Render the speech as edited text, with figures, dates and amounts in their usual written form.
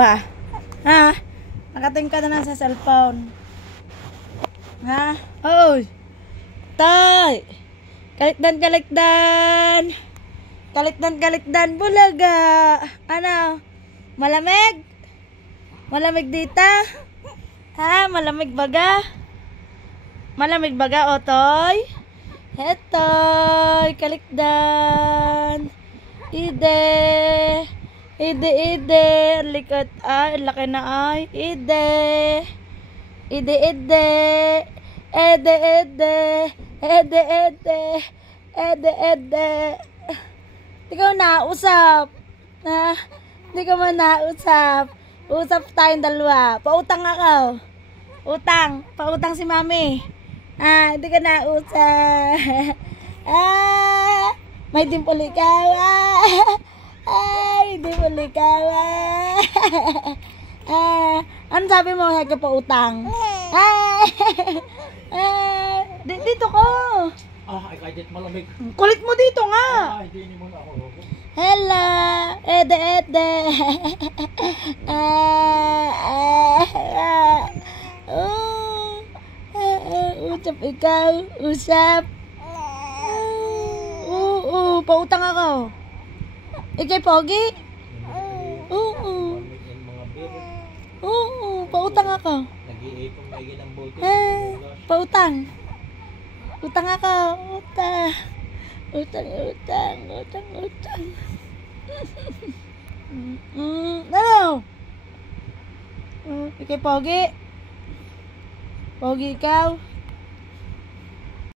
Ha? Nakating ka na lang sa cellphone. Ha? Oy! Tay! Kalikdan! Kalikdan, bulaga! Ano? Malamig? Malamig dito? Ha? Malamig baga? Malamig baga, Otoy? Hetoy! Kalikdan! Ide! Likot ay, laki na ay. Ide. Di ka nausap. Ha? Di ka man nausap. Usap tayong dalawa. Pautang ako. Pautang si mami. Ah, di ka nausap. May dimple ikaw. Ay, di mo likaw. Ano sabi mo sa pautang? Dito ko. Ay kahit malamig. Kulit mo dito nga. Hindi mo na ako. Hello. Ede. Usap ikaw. Usap. Pautang ako. Ikay Pogi? Oo. Pautang ako. Nag-iipon na ng bote. Pautang. Utang ako. Utang. Ano? Ikay Pogi? Pogi ikaw?